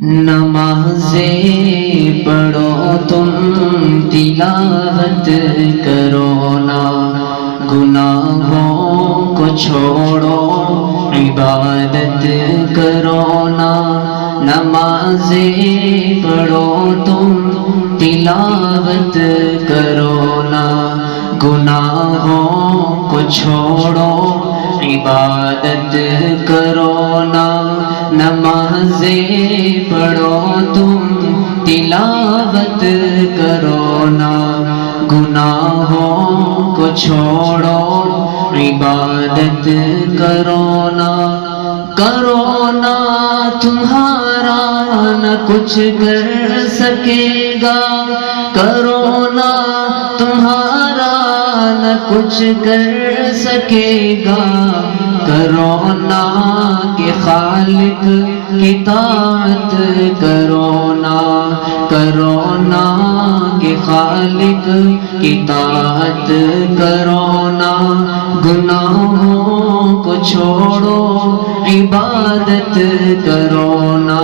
نمازیں پڑھو تم تلاوت کرو نا، گناہوں کو چھوڑو عبادت کرو نا۔ نمازیں پڑھو تم تلاوت کرو نا، گناہوں کو چھوڑو عبادت کرو نا۔ نمازیں پڑھو تم تلاوت کرو نا، گناہوں کو چھوڑو عبادت کرو نا۔ کرو نا تمہارا نہ کچھ کر سکے گا، کرو نا تمہارا نہ کچھ کر سکے گا۔ کرو نا کہ خالق کی طاعت کرو نا، کرو نا کہ خالق کی طاعت کرو نا۔ گناہوں کو چھوڑو عبادت کرو نا،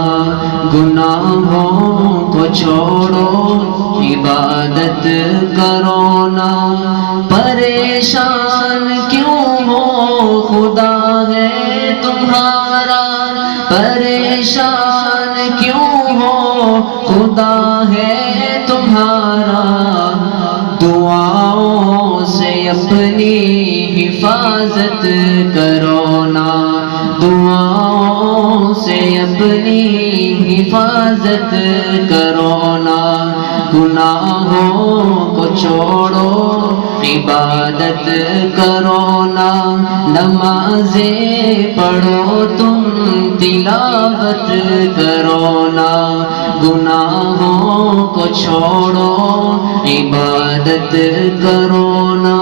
گناہوں کو چھوڑو عبادت کرو نا۔ پریشان کیوں ہو خدا ہے تمہارا، پریشان کیوں ہو خدا ہے تمہارا۔ دعاؤں سے اپنی حفاظت کرو نا، دعاؤں سے اپنی حفاظت کرو نا۔ گناہوں کو چھوڑو عبادت کرو نا۔ نمازیں پڑھو تم تلاوت کرو نا، گناہوں کو چھوڑو عبادت کرو نا۔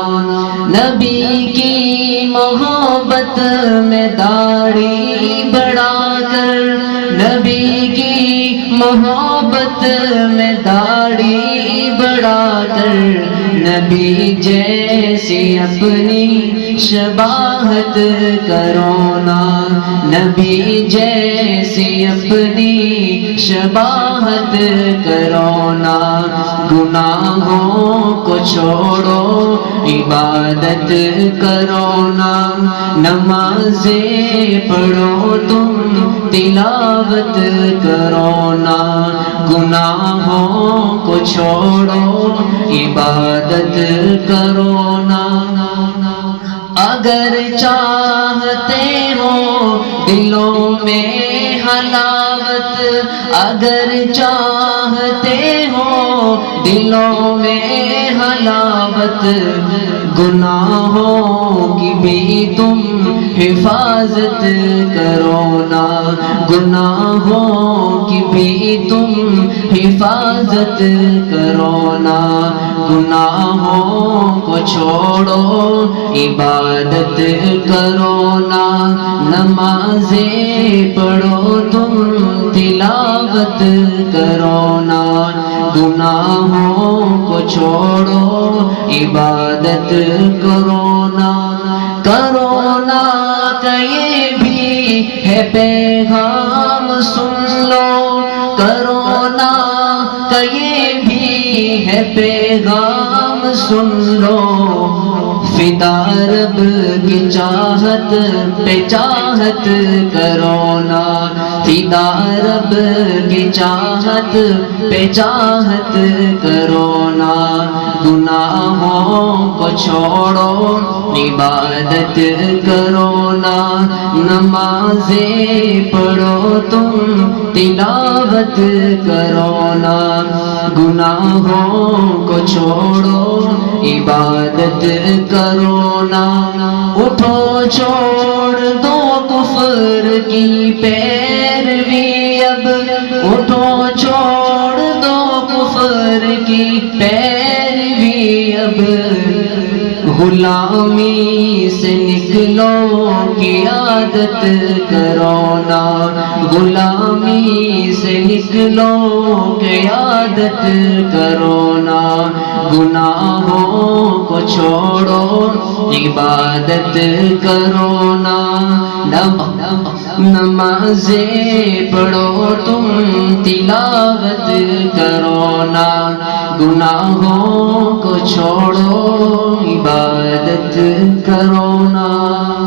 نبی کی محبت میں داڑھی بڑھا کر، نبی کی محبت میں داڑھی بڑھا کر، نبی جیسی اپنی شباہت کرو نا، نبی جیسی اپنی شباہت کرو نا۔ گناہوں کو چھوڑو عبادت کرو نا۔ نمازیں پڑھو تم تلاوت کرو نا، گناہوں کو چھوڑو عبادت کرو نا۔ اگر چاہتے ہو دلوں میں حلاوت، اگر چاہتے ہو دلوں میں حلاوت، گناہوں کی بھی تم حفاظت کرو نا، گناہوں کی بھی تم حفاظت کرو نا۔ گناہوں کو چھوڑو عبادت کرو نا۔ نمازیں پڑھو تم تلاوت کرو نا، گناہوں کو چھوڑو عبادت کرو نا۔ کرو نا کہ یہ بھی ہے پیغام سن لو، کرو نا کہ یہ بھی ہے پیغام سن لو۔ فدا رب کی چاہت پہ چاہت کرو نا، فدا رب کی چاہت پہ چاہت کرو نا۔ گناہوں کو چھوڑو عبادت کرو نا۔ نمازیں پڑھو تم تلاوت کرو نا، گناہوں کو چھوڑو عبادت کرو نا۔ اٹھو چھوڑ دو کفر کی پیروی اب، اٹھو چھوڑ دو کفر کی پیروی اب۔ غلامی سے نکلو کی عادت کرو نا، غلامی سے نکلو قیادت کرو نا، گناہوں کو چھوڑو عبادت کرو نا، نمازیں پڑھو تم تلاوت کرو نا، گناہوں کو چھوڑو عبادت کرو نا۔